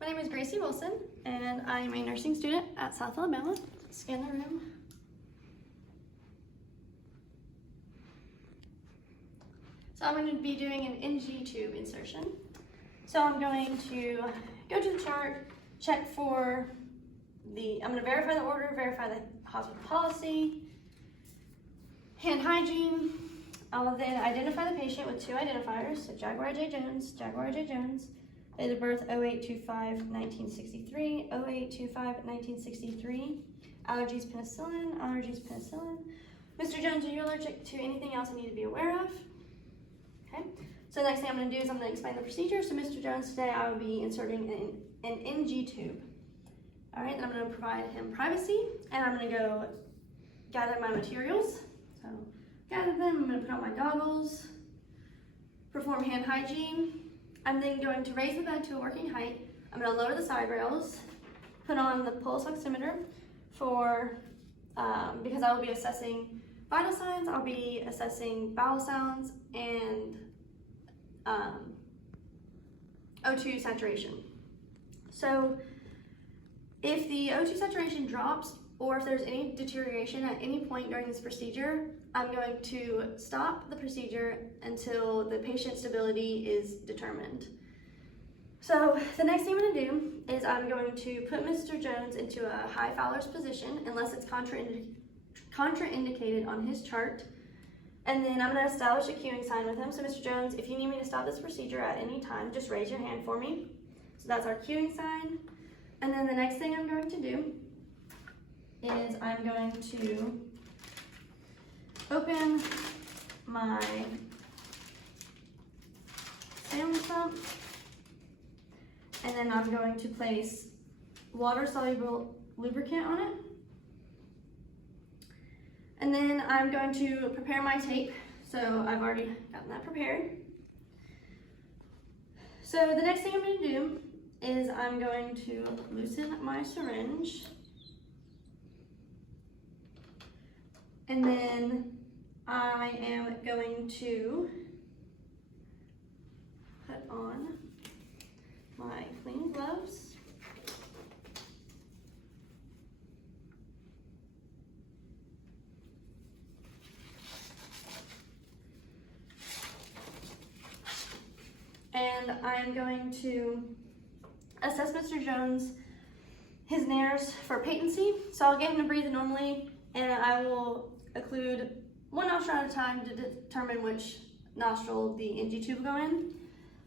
My name is Gracie Wilson, and I am a nursing student at South Alabama. Scan the room. So I'm going to be doing an NG tube insertion. So I'm going to go to the chart, check for I'm going to verify the order, verify the hospital policy, hand hygiene. I'll then identify the patient with two identifiers, so Jaguar J. Jones, date of birth 08/25/1963, 08/25/1963, allergies penicillin. Mr. Jones, are you allergic to anything else I need to be aware of? Okay, so the next thing I'm going to do is I'm going to explain the procedure. So Mr. Jones, today I will be inserting an NG tube. All right, then I'm going to provide him privacy, and I'm going to go gather my materials. So gather them, I'm going to put on my goggles, perform hand hygiene. I'm then going to raise the bed to a working height. I'm going to lower the side rails, put on the pulse oximeter for, because I will be assessing vital signs, I'll be assessing bowel sounds and O2 saturation. So if the O2 saturation drops or if there's any deterioration at any point during this procedure, I'm going to stop the procedure until the patient's stability is determined. So the next thing I'm going to do is I'm going to put Mr. Jones into a high Fowler's position unless it's contraindicated on his chart. And then I'm going to establish a queuing sign with him. So Mr. Jones, if you need me to stop this procedure at any time, just raise your hand for me. So that's our queuing sign. And then the next thing I'm going to do is I'm going to open my saline pump, and then I'm going to place water-soluble lubricant on it. And then I'm going to prepare my tape. So I've already gotten that prepared. So the next thing I'm going to do is I'm going to loosen my syringe. And then I am going to put on my clean gloves. And I'm going to assess Mr. Jones, his nares for patency. So I'll get him to breathe normally, and I will occlude one nostril at a time to determine which nostril the NG tube will go in.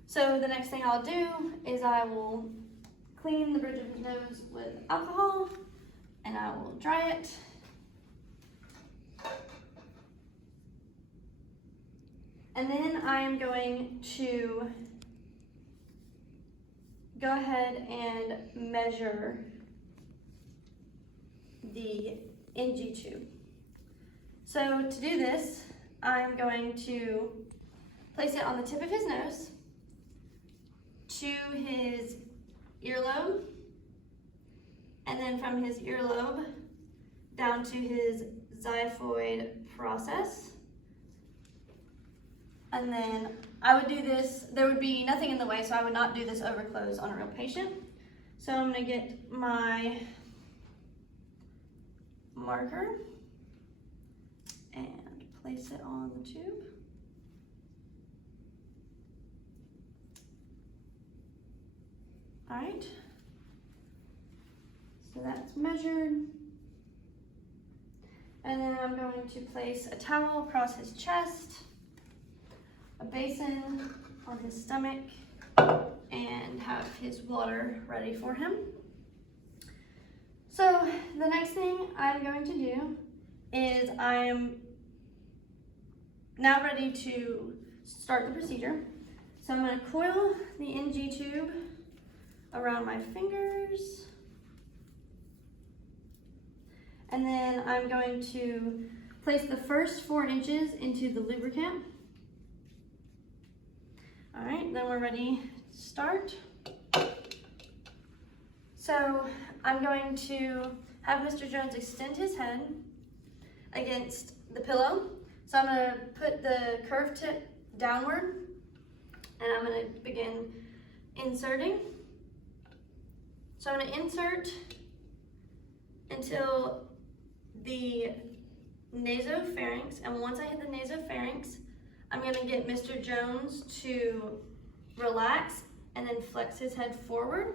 So the next thing I'll do is I will clean the bridge of his nose with alcohol, and I will dry it. And then I am going to go ahead and measure the NG tube. So to do this, I'm going to place it on the tip of his nose, to his earlobe, and then from his earlobe down to his xiphoid process. And then I would do this, there would be nothing in the way, so I would not do this over close on a real patient. So I'm going to get my marker and place it on the tube. All right, so that's measured. And then I'm going to place a towel across his chest, a basin on his stomach, and have his water ready for him. So the next thing I'm going to do is I am now ready to start the procedure. So I'm going to coil the NG tube around my fingers, and then I'm going to place the first 4 inches into the lubricant. All right, then we're ready to start. So I'm going to have Mr. Jones extend his head against the pillow. So I'm going to put the curved tip downward, and I'm going to begin inserting. So I'm going to insert until the nasopharynx, and once I hit the nasopharynx, I'm going to get Mr. Jones to relax and then flex his head forward.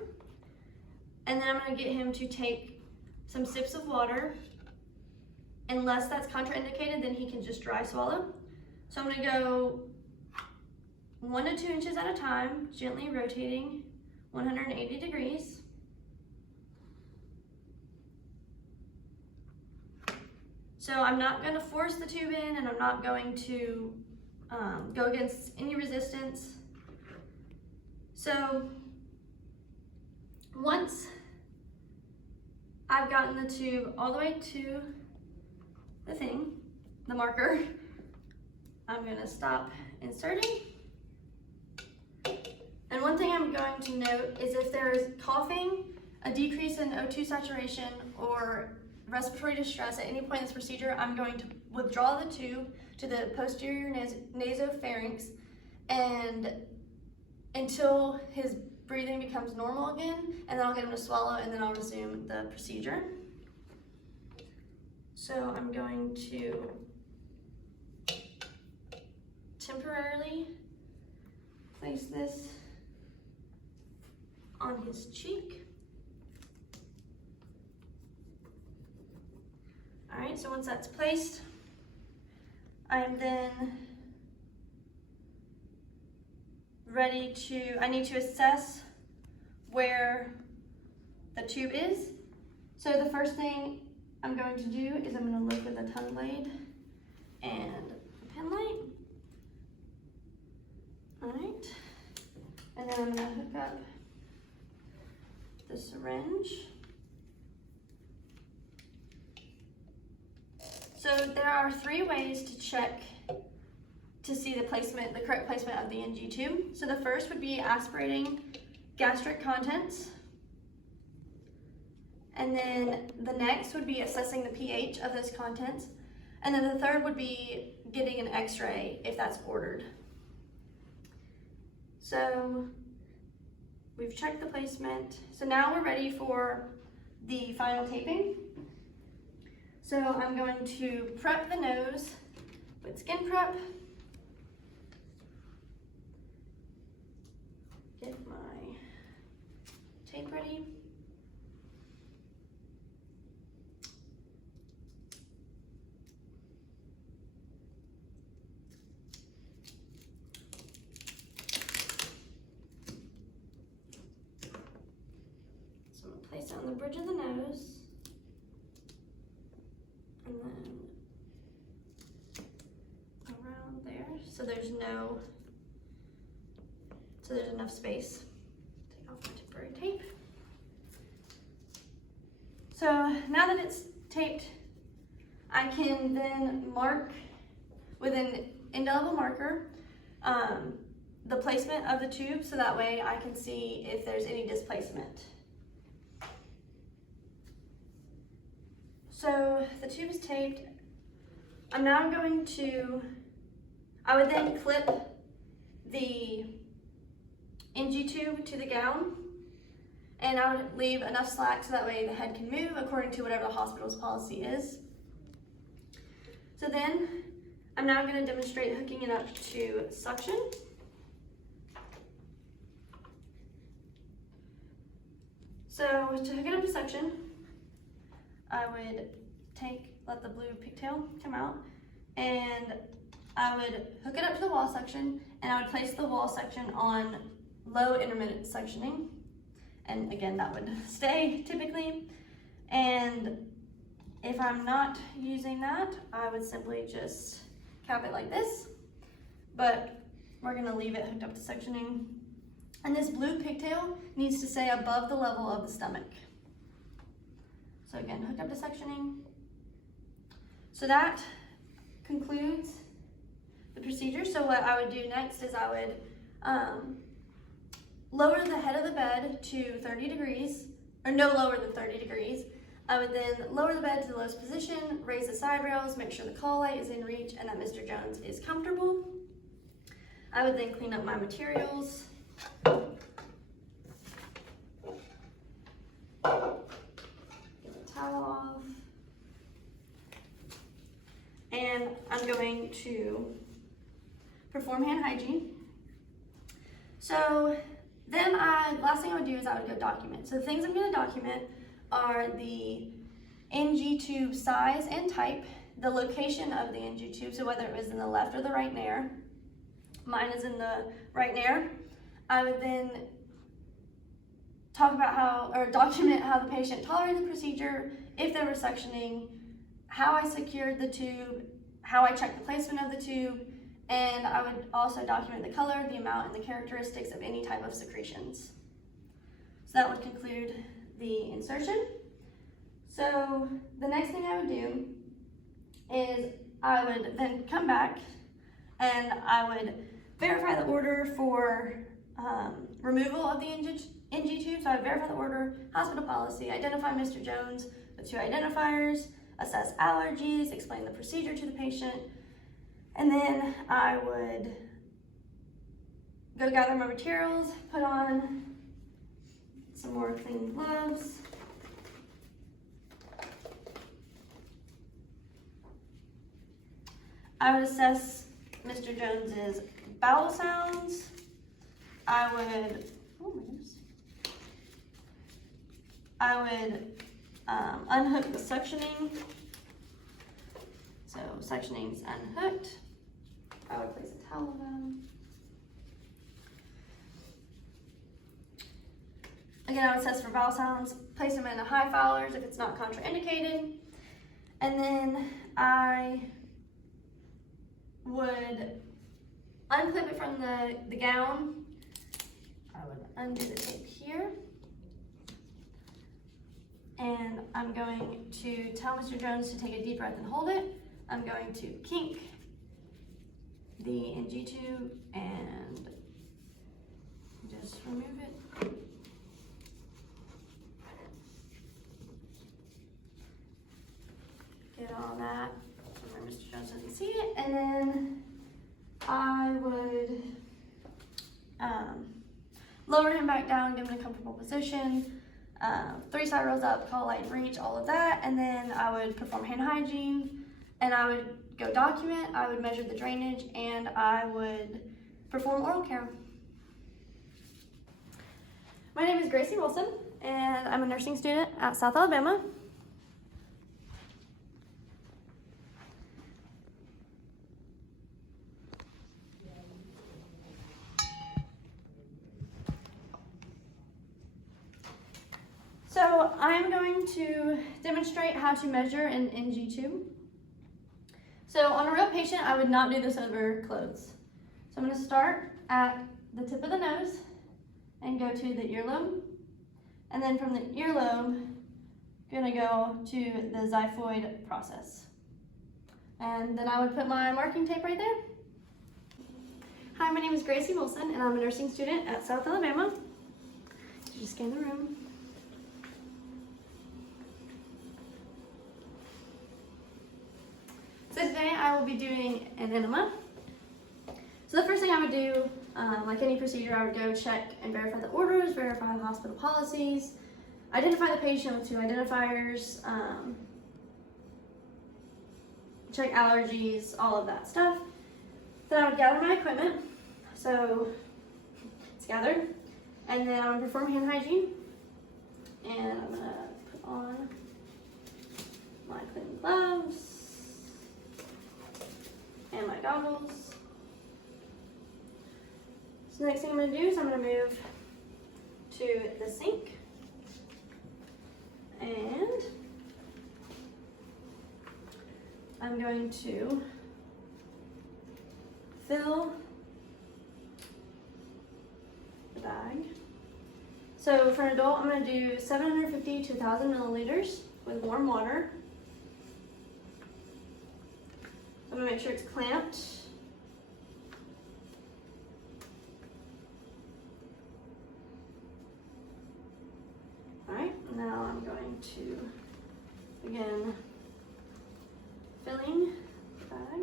And then I'm going to get him to take some sips of water. Unless that's contraindicated, then he can just dry swallow. So I'm going to go 1 to 2 inches at a time, gently rotating 180 degrees. So I'm not going to force the tube in, and I'm not going to go against any resistance. So once I've gotten the tube all the way to the thing, the marker, I'm going to stop inserting. And one thing I'm going to note is if there is coughing, a decrease in O2 saturation, or respiratory distress at any point in this procedure, I'm going to withdraw the tube to the posterior nasopharynx and until his breathing becomes normal again, and then I'll get him to swallow, and then I'll resume the procedure. So I'm going to temporarily place this on his cheek. All right, so once that's placed, I am then ready to, I need to assess where the tube is. So the first thing I'm going to do is I'm going to look with the tongue blade and the pen light. All right, and then I'm going to hook up the syringe. So there are 3 ways to check to see the placement, the correct placement of the NG tube. So the first would be aspirating gastric contents. And then the next would be assessing the pH of those contents. And then the third would be getting an x-ray if that's ordered. So we've checked the placement. So now we're ready for the final taping. So I'm going to prep the nose with skin prep. Get my tape ready. So I'm going to place it on the bridge of the nose. And then around there, so there's enough space. Take off my temporary tape. So now that it's taped, I can then mark with an indelible marker the placement of the tube, so that way I can see if there's any displacement. So the tube is taped. I'm now going to, I would then clip the NG tube to the gown, and I would leave enough slack so that way the head can move according to whatever the hospital's policy is. So then I'm now going to demonstrate hooking it up to suction. So to hook it up to suction, I would let the blue pigtail come out, and I would hook it up to the wall suction, and I would place the wall suction on low intermittent suctioning. And again, that would stay typically. And if I'm not using that, I would simply just cap it like this, but we're gonna leave it hooked up to suctioning. And this blue pigtail needs to stay above the level of the stomach. So again, hooked up to suctioning. So that concludes the procedure. So what I would do next is I would lower the head of the bed to 30 degrees, or no lower than 30 degrees. I would then lower the bed to the lowest position, raise the side rails, make sure the call light is in reach and that Mr. Jones is comfortable. I would then clean up my materials. going to perform hand hygiene. So then last thing I would do is I would go document. So the things I'm going to document are the NG tube size and type, the location of the NG tube, so whether it was in the left or the right nair. Mine is in the right nair. I would then document how the patient tolerated the procedure, if they were suctioning, how I secured the tube, how I checked the placement of the tube, and I would also document the color, the amount, and the characteristics of any type of secretions. So that would conclude the insertion. So the next thing I would do is I would then come back and I would verify the order for removal of the NG tube. So I would verify the order, hospital policy, identify Mr. Jones with 2 identifiers, assess allergies, explain the procedure to the patient, and then I would go gather my materials, put on some more clean gloves, I would assess Mr. Jones's bowel sounds. I would, oh my goodness. I would unhook the suctioning. So suctioning's unhooked. I would place a towel down. Again, I would assess for bowel sounds, place them in the high fowlers if it's not contraindicated. And then I would unclip it from the gown. I would undo the tape here. And I'm going to tell Mr. Jones to take a deep breath and hold it. I'm going to kink the NG tube and just remove it. Get all that so Mr. Jones doesn't see it. And then I would lower him back down, give him a comfortable position. 3 side rolls up, call light and reach, all of that. And then I would perform hand hygiene and I would go document, I would measure the drainage, and I would perform oral care. My name is Gracie Wilson and I'm a nursing student at South Alabama. So I'm going to demonstrate how to measure an NG tube. So on a real patient, I would not do this over clothes. So I'm going to start at the tip of the nose and go to the earlobe. And then from the earlobe, I'm going to go to the xiphoid process. And then I would put my marking tape right there. Hi, my name is Gracie Wilson and I'm a nursing student at South Alabama. Just scan the room. So today I will be doing an enema. So the first thing I would do, like any procedure, I would go check and verify the orders, verify the hospital policies, identify the patient with 2 identifiers, check allergies, all of that stuff. Then I would gather my equipment. So it's gathered. And then I would perform hand hygiene. And I'm gonna put on my clean gloves and my goggles. So the next thing I'm going to do is I'm going to move to the sink and I'm going to fill the bag. So for an adult, I'm going to do 750 to 1,000 milliliters with warm water. I'm going to make sure it's clamped. Alright, now I'm going to begin filling the bag.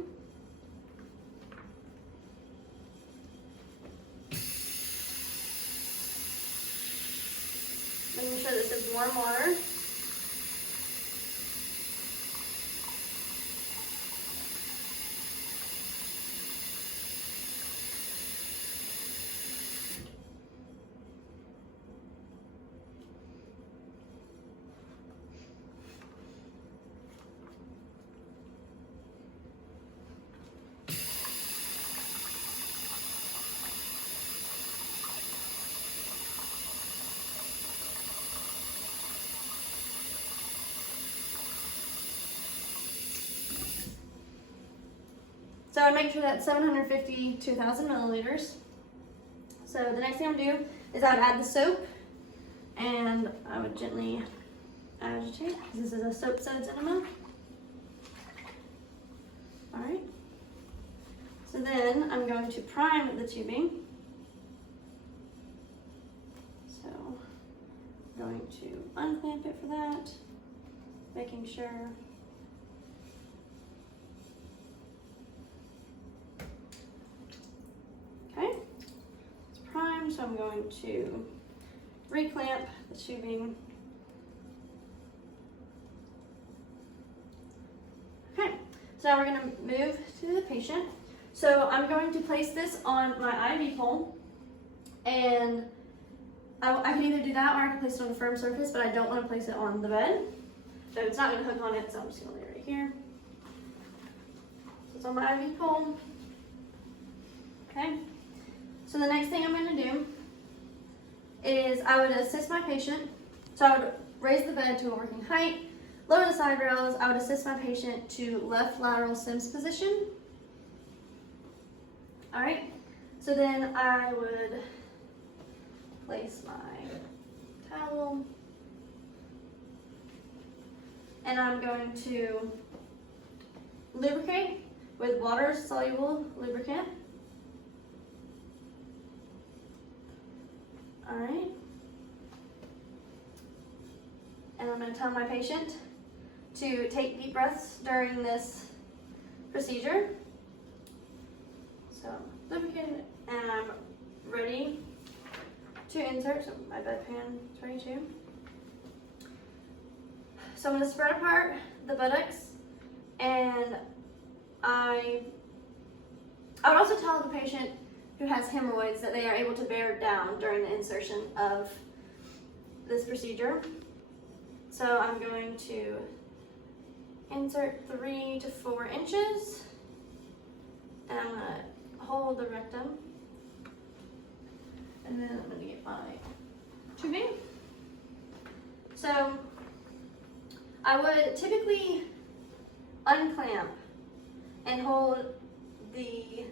Making sure this is warm water. So I would make sure that's 750 to 1,000 milliliters. So the next thing I'm gonna do is I would add the soap, and I would gently agitate. This is a soap suds enema. All right. So then I'm going to prime the tubing. So I'm going to unclamp it for that, making sure. Okay, it's primed, so I'm going to reclamp the tubing. Okay, so now we're going to move to the patient. So I'm going to place this on my IV pole, and I can either do that or I can place it on a firm surface, but I don't want to place it on the bed. So it's not going to hook on it, so I'm just going to lay it right here. So it's on my IV pole. Okay. So the next thing I'm going to do is I would assist my patient. So I would raise the bed to a working height, lower the side rails. I would assist my patient to left lateral Sims position. All right. So then I would place my towel, and I'm going to lubricate with water-soluble lubricant. All right. And I'm going to tell my patient to take deep breaths during this procedure. So lubricated, and I'm ready to insert. So my bedpan is ready too. So I'm going to spread apart the buttocks, and I would also tell the patient who has hemorrhoids that they are able to bear down during the insertion of this procedure. So I'm going to insert 3 to 4 inches, and I'm going to hold the rectum, and then I'm going to get my tubing. So I would typically unclamp and hold the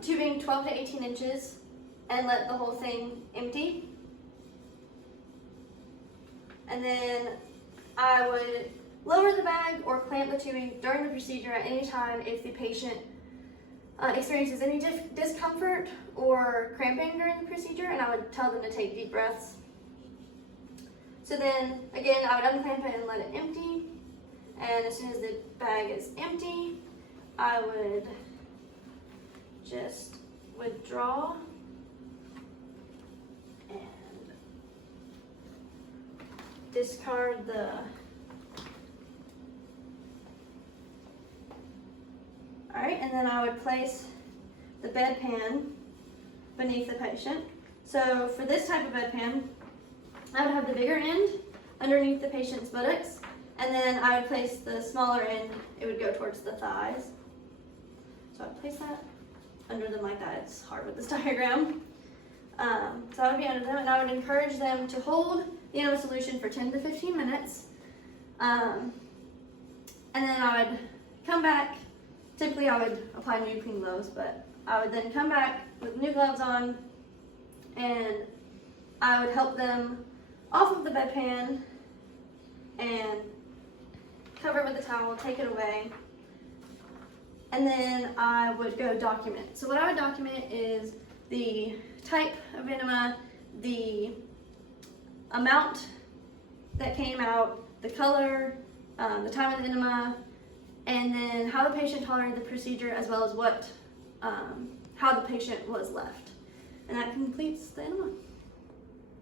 tubing 12 to 18 inches and let the whole thing empty. And then I would lower the bag or clamp the tubing during the procedure at any time if the patient experiences any discomfort or cramping during the procedure, and I would tell them to take deep breaths. So then, again, I would unclamp it and let it empty. And as soon as the bag is empty, I would just withdraw and discard the alright, and then I would place the bedpan beneath the patient. So for this type of bedpan, I would have the bigger end underneath the patient's buttocks, and then I would place the smaller end, it would go towards the thighs. So I'd place that under them like that. It's hard with this diagram. So I would be under them, and I would encourage them to hold the enema solution for 10 to 15 minutes. And then I would come back. Typically I would apply new clean gloves, but I would then come back with new gloves on, and I would help them off of the bedpan and cover it with a towel, take it away, and then I would go document. So what I would document is the type of enema, the amount that came out, the color, the time of the enema, and then how the patient tolerated the procedure, as well as how the patient was left. And that completes the enema.